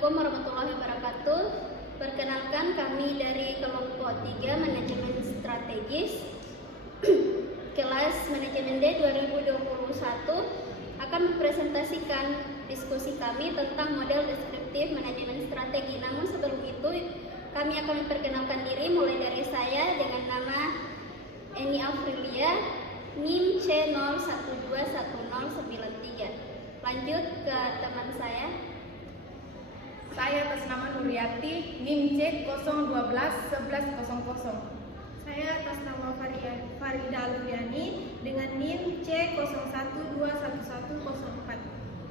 Assalamualaikum warahmatullahi wabarakatuh. Perkenalkan, kami dari kelompok 3 Manajemen Strategis kelas Manajemen D 2021 akan mempresentasikan diskusi kami tentang model deskriptif manajemen strategi. Namun sebelum itu kami akan memperkenalkan diri, mulai dari saya dengan nama Eni Afrilia, NIM C01211093. Lanjut ke teman saya. Saya atas nama Nuriati, NIM C0121100. Saya atas nama Farida Alfiani dengan NIM C01211104.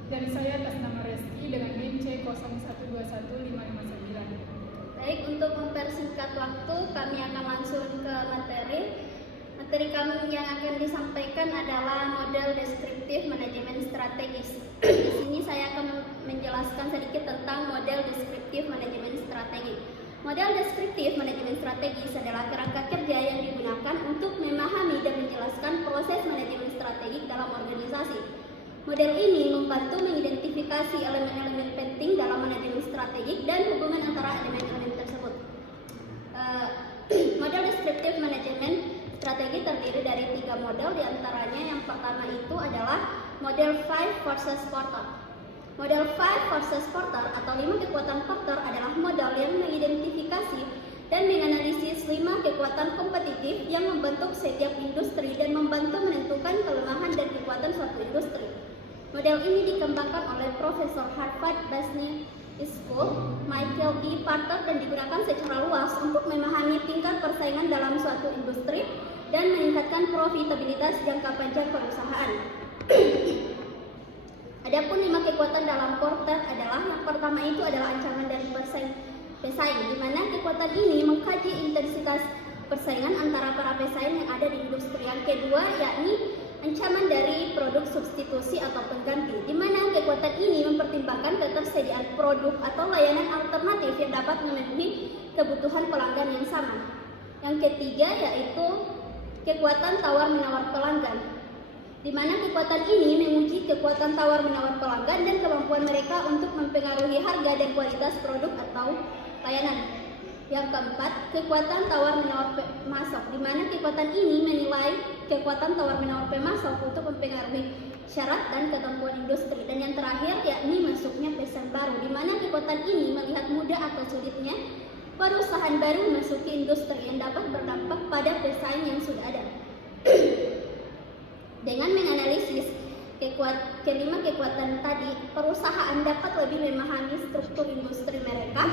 Dan saya atas nama Reski dengan NIM C01211559. Baik, untuk mempersingkat waktu, kami akan langsung ke materi. Materi kami yang akan disampaikan adalah model deskriptif manajemen strategis. Di sini saya akan menjelaskan sedikit tentang model deskriptif manajemen strategi. Model deskriptif manajemen strategis adalah kerangka kerja yang digunakan untuk memahami dan menjelaskan proses manajemen strategik dalam organisasi. Model ini membantu mengidentifikasi elemen-elemen penting dalam manajemen strategik dan hubungan antara elemen-elemen tersebut. Model deskriptif manajemen strategi terdiri dari 3 model, diantaranya yang pertama itu adalah model 5 forces Porter. Model 5 forces Porter atau 5 kekuatan Porter adalah model yang mengidentifikasi dan menganalisis 5 kekuatan kompetitif yang membentuk setiap industri dan membantu menentukan kelemahan dan kekuatan suatu industri. Model ini dikembangkan oleh Profesor Harvard Business School Michael E. Porter dan digunakan secara luas untuk memahami tingkat persaingan dalam suatu industri dan meningkatkan profitabilitas jangka panjang perusahaan. Adapun 5 kekuatan dalam Porter adalah, yang pertama itu adalah ancaman dari pesaing, di mana kekuatan ini mengkaji intensitas persaingan antara para pesaing yang ada di industri. Yang kedua yakni ancaman dari produk substitusi atau pengganti, di mana kekuatan ini mempertimbangkan ketersediaan produk atau layanan alternatif yang dapat memenuhi kebutuhan pelanggan yang sama. Yang ketiga yaitu kekuatan tawar-menawar pelanggan, di mana kekuatan ini menguji kekuatan tawar-menawar pelanggan dan kemampuan mereka untuk mempengaruhi harga dan kualitas produk atau layanan. Yang keempat, kekuatan tawar-menawar pemasok, di mana kekuatan ini menilai kekuatan tawar-menawar pemasok untuk mempengaruhi syarat dan ketentuan industri. Dan yang terakhir yakni masuknya pesan baru, di mana kekuatan ini melihat mudah atau sulitnya perusahaan baru memasuki industri yang dapat berdampak pada pesaing yang sudah ada. Dengan menganalisis kelima kekuatan tadi, perusahaan dapat lebih memahami struktur industri mereka,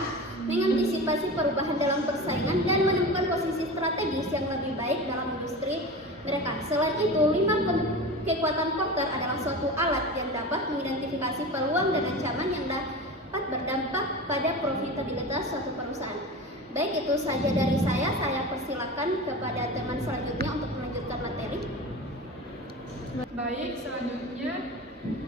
mengantisipasi perubahan dalam persaingan, dan menemukan posisi strategis yang lebih baik dalam industri mereka. Selain itu, 5 kekuatan Porter adalah suatu alat yang dapat mengidentifikasi peluang dan ancaman yang dapat berdampak pada profitabilitas suatu perusahaan. Baik, itu saja dari saya. Saya persilakan kepada teman selanjutnya untuk melanjutkan materi. Baik, selanjutnya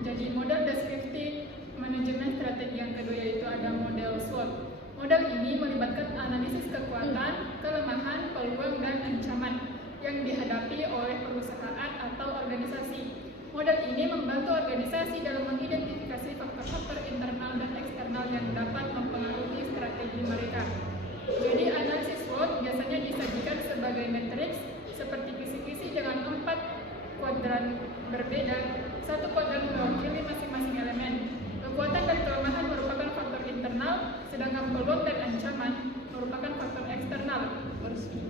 jadi model deskriptif manajemen strategi yang kedua yaitu ada model SWOT. Model ini melibatkan analisis kekuatan, kelemahan, peluang, dan ancaman yang dihadapi oleh perusahaan atau organisasi. Model ini membantu organisasi dalam mengidentifikasi faktor-faktor internal dan eksternal yang dapat mempengaruhi strategi mereka. Jadi analisis SWOT biasanya disajikan sebagai matriks seperti kisi-kisi dengan 4 kuadran berbeda. Satu kuadran mewakili masing-masing elemen. Kekuatan dan kelemahan merupakan faktor internal, sedangkan peluang dan ancaman merupakan faktor eksternal.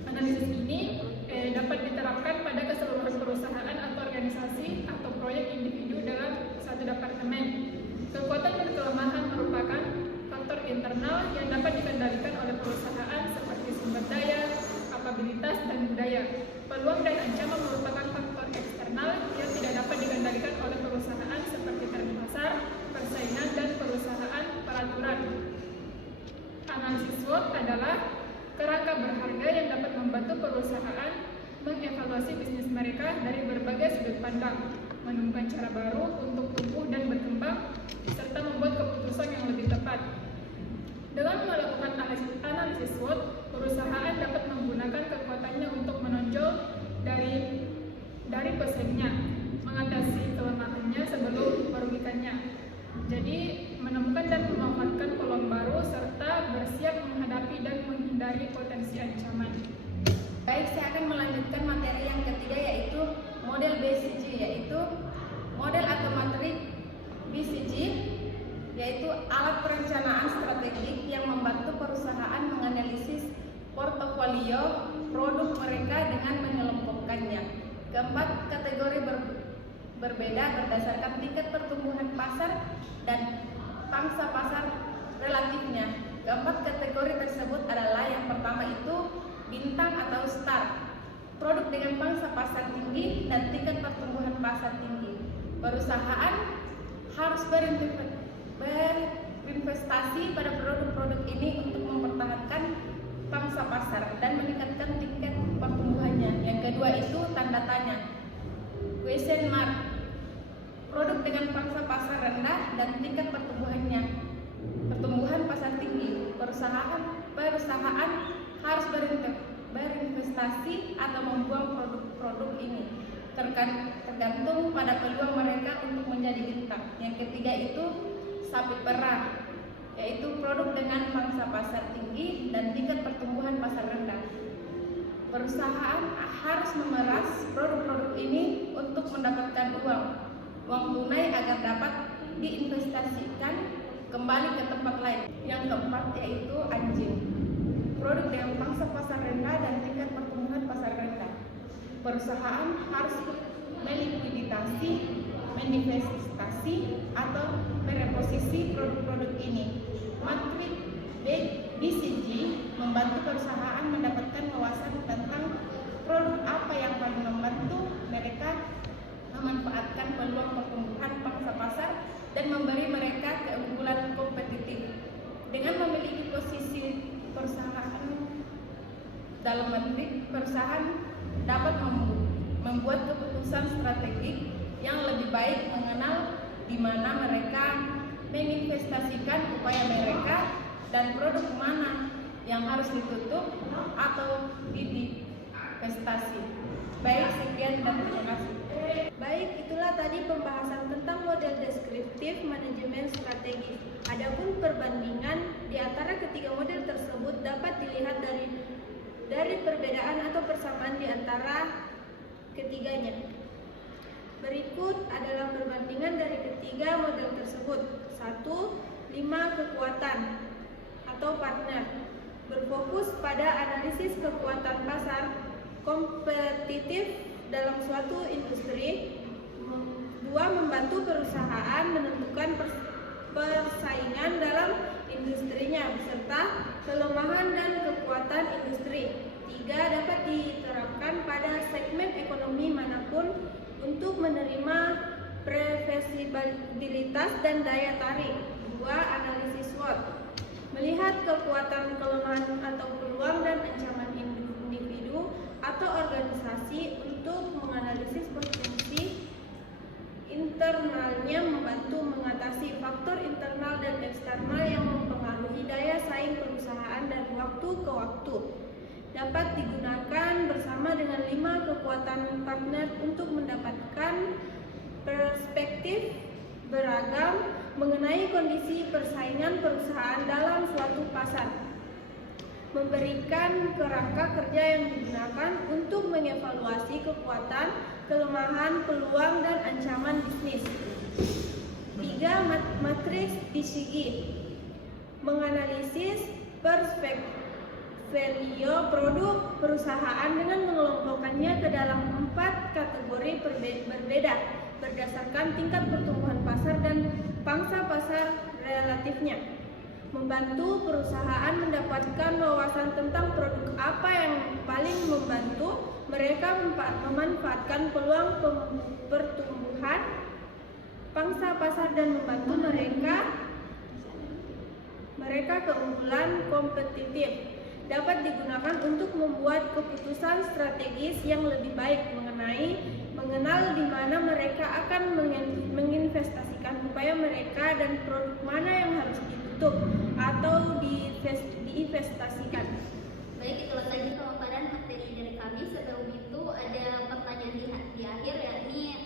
Analisis ini dapat diterapkan pada keseluruhan perusahaan atau organisasi atau proyek individu dalam satu departemen. Kekuatan dan kelemahan merupakan faktor internal yang dapat dikendalikan oleh perusahaan seperti sumber daya, kapabilitas, dan budaya. Peluang dan ancaman merupakan faktor eksternal yang tidak dapat dikendalikan oleh perusahaan seperti tren pasar, persaingan, dan perusahaan peraturan. Analisis SWOT adalah kerangka berharga yang dapat membantu perusahaan mengevaluasi bisnis mereka dari berbagai sudut pandang, menemukan cara baru untuk tumbuh dan berkembang, serta membuat keputusan yang lebih tepat. Dengan melakukan analisis SWOT, perusahaan dapat menggunakan kekuatannya untuk menonjol dari pesaingnya, mengatasi kelemahannya sebelum merugikannya. Jadi, menemukan dan memanfaatkan peluang baru dari potensi ancaman. Baik, saya akan melanjutkan materi yang ketiga, yaitu model BCG, yaitu model atau matrik BCG, yaitu alat perencanaan strategik yang membantu perusahaan menganalisis portofolio produk mereka dengan mengelompokkannya. Keempat kategori berbeda berdasarkan tingkat pertumbuhan pasar dan pangsa pasar relatifnya. Keempat kategori tersebut adalah yang pertama itu bintang atau star, produk dengan pangsa pasar tinggi dan tingkat pertumbuhan pasar tinggi. Perusahaan harus berinvestasi pada produk-produk ini untuk mempertahankan pangsa pasar dan meningkatkan tingkat pertumbuhannya. Yang kedua itu tanda tanya, question mark, produk dengan pangsa pasar rendah dan tingkat pertumbuhan pasar tinggi. Perusahaan harus berinvestasi atau membuang produk-produk ini tergantung pada peluang mereka untuk menjadi bintang. Yang ketiga itu sapi perah, yaitu produk dengan pangsa pasar tinggi dan tingkat pertumbuhan pasar rendah. Perusahaan harus memeras produk-produk ini untuk mendapatkan uang tunai agar dapat diinvestasikan kembali ke tempat lain. Yang keempat yaitu anjing, produk dengan pangsa pasar rendah dan tingkat pertumbuhan pasar rendah. Perusahaan harus melikuidasi, menginvestasi atau mereposisi produk-produk ini. Matrik BCG membantu perusahaan mendapatkan wawasan tentang produk apa yang paling membantu mereka memanfaatkan peluang pertumbuhan pangsa pasar dan memberi mereka keunggulan kompetitif. Dengan memiliki posisi perusahaan dalam matrik, perusahaan dapat membuat keputusan strategik yang lebih baik, mengenal di mana mereka menginvestasikan upaya mereka dan produk mana yang harus ditutup atau diinvestasi. Baik, sekian dan terima kasih. Baik, itulah tadi pembahasan tentang model deskriptif manajemen strategis. Adapun perbandingan di antara ketiga model tersebut dapat dilihat dari perbedaan atau persamaan di antara ketiganya. Berikut adalah perbandingan dari ketiga model tersebut. 1. 5 kekuatan atau partner, berfokus pada analisis kekuatan pasar kompetitif dalam suatu industri. 2. Membantu perusahaan menentukan persaingan dalam industrinya beserta kelemahan dan kekuatan industri. 3. Dapat diterapkan pada segmen ekonomi manapun untuk menerima previsibilitas dan daya tarik. 2. Analisis SWOT, melihat kekuatan, kelemahan atau peluang dan ancaman individu atau organisasi untuk menganalisis potensi internalnya, membantu mengatasi faktor internal dan eksternal yang mempengaruhi daya saing perusahaan dari waktu ke waktu. Dapat digunakan bersama dengan 5 kekuatan partner untuk mendapatkan perspektif beragam mengenai kondisi persaingan perusahaan dalam suatu pasar. Memberikan kerangka kerja yang digunakan untuk mengevaluasi kekuatan, kelemahan, peluang, dan ancaman bisnis. 3. Matriks BCG, menganalisis portfolio produk perusahaan dengan mengelompokkannya ke dalam 4 kategori berbeda berdasarkan tingkat pertumbuhan pasar dan pangsa pasar relatifnya. Membantu perusahaan mendapatkan wawasan tentang produk apa yang paling membantu mereka memanfaatkan peluang pertumbuhan pangsa pasar dan membantu mereka keunggulan kompetitif. Dapat digunakan untuk membuat keputusan strategis yang lebih baik mengenal di mana mereka akan menginvestasikan upaya mereka dan produk mana yang harus ditutup atau diinvestasikan. Baik, itulah tadi pemaparan materi dari kami. Sebelum itu ada pertanyaan di akhir, yakni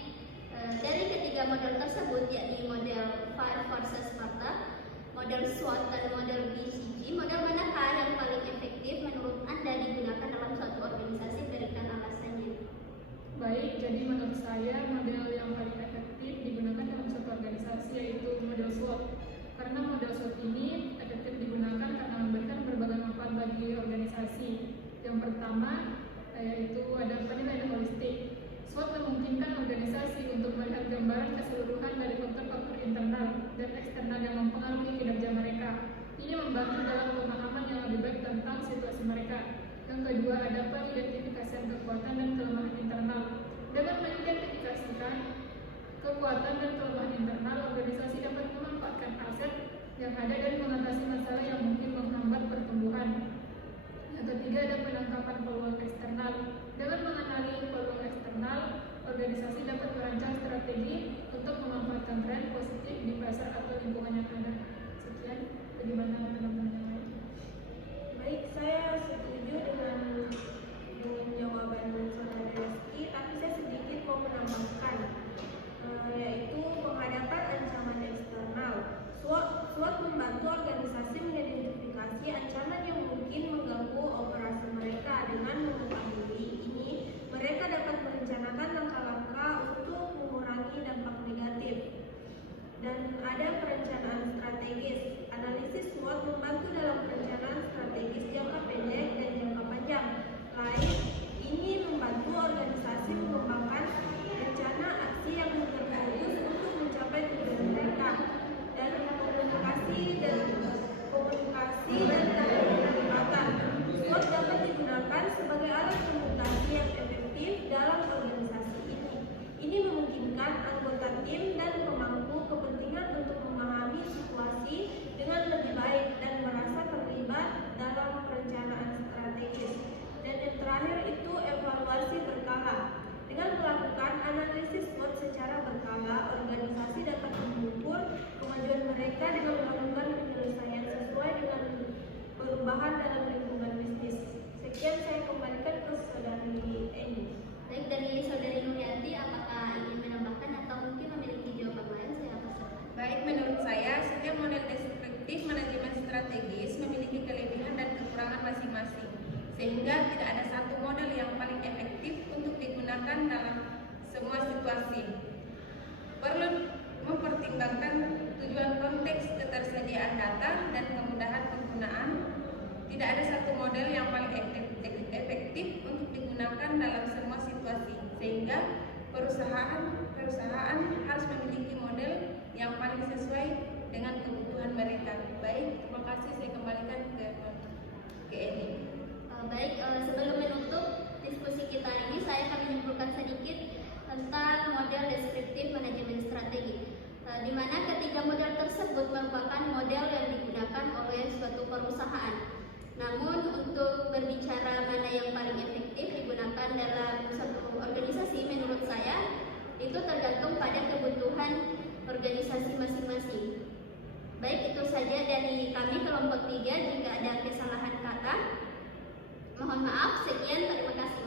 dari ketiga model tersebut, yakni model Fire versus Sparta, model SWOT dan model BCG, model manakah yang paling efektif menurut organisasi untuk melihat gambaran keseluruhan dari faktor-faktor internal dan eksternal yang mempengaruhi kinerja mereka. Ini membantu dalam pemahaman yang lebih baik tentang situasi mereka. Yang kedua, ada pengidentifikasian kekuatan dan kelemahan internal. Dengan mengidentifikasikan kekuatan dan kelemahan internal, organisasi dapat memanfaatkan aset yang ada dan mengatasi masalah yang mungkin menghambat pertumbuhan. Yang ketiga, ada penangkapan peluang eksternal. Dengan mengenali peluang eksternal, organisasi dapat merancang strategi untuk memanfaatkan tren positif di pasar atau lingkungan yang ada. Sekian, bagaimana teman-teman yang lain? Baik, saya setuju dengan jawaban saudara Reski, tapi saya sedikit mau menambahkan, yaitu penghadapan ancaman eksternal. SWOT membantu organisasi mengidentifikasi ancaman yang mungkin mengganggu operasi mereka. Dengan mengetahui ini, mereka dapat merencanakan langkah-langkah untuk mengurangi dampak negatif. Dan ada perencanaan strategis. Analisis SWOT membantu dalam perencanaan strategis jangka pendek dan jangka panjang. Lain, ini membantu organisasi mengembangkan rencana aksi yang terfokus untuk mencapai tujuan mereka. Dan komunikasi dan keterlibatan. SWOT dapat digunakan sebagai alat komunikasi yang efektif dalam organisasi ini. Ini memungkinkan anggota tim dan pemangku kepentingan untuk memahami situasi dengan lebih baik dan merasa terlibat dalam perencanaan strategis. Dan yang terakhir itu evaluasi berkala. Dengan melakukan analisis SWOT secara berkala, organisasi dapat mengukur kemajuan mereka dengan melakukan penyelesaian sesuai dengan perubahan dalam lingkungan bisnis. Sekian, saya kembalikan ke saudari Eni. Baik, dari saudari Nurianti, apakah ingin menambahkan atau mungkin memiliki jawaban lain? Saya persilakan. Baik, menurut saya, setiap model deskriptif manajemen strategis memiliki kelebihan dan kekurangan masing-masing, sehingga tidak ada satu model yang paling efektif untuk digunakan dalam semua situasi. Perlu mempertimbangkan tujuan konteks, ketersediaan data, dan kemudahan penggunaan. Tidak ada satu model yang paling efektif untuk digunakan dalam semua situasi, sehingga perusahaan harus memiliki model yang paling sesuai dengan kebutuhan mereka. Baik, terima kasih. Saya kembalikan ke Eni. Baik, sebelum menutup diskusi kita ini, saya akan menyimpulkan sedikit tentang model deskriptif manajemen strategi, di mana ketiga model tersebut merupakan model yang digunakan oleh suatu perusahaan. Namun untuk berbicara mana yang paling efektif digunakan dalam suatu organisasi, menurut saya itu tergantung pada kebutuhan organisasi masing-masing. Baik, itu saja dari kami kelompok 3. Jika ada kesalahan kata, mohon maaf. Sekian, terima kasih.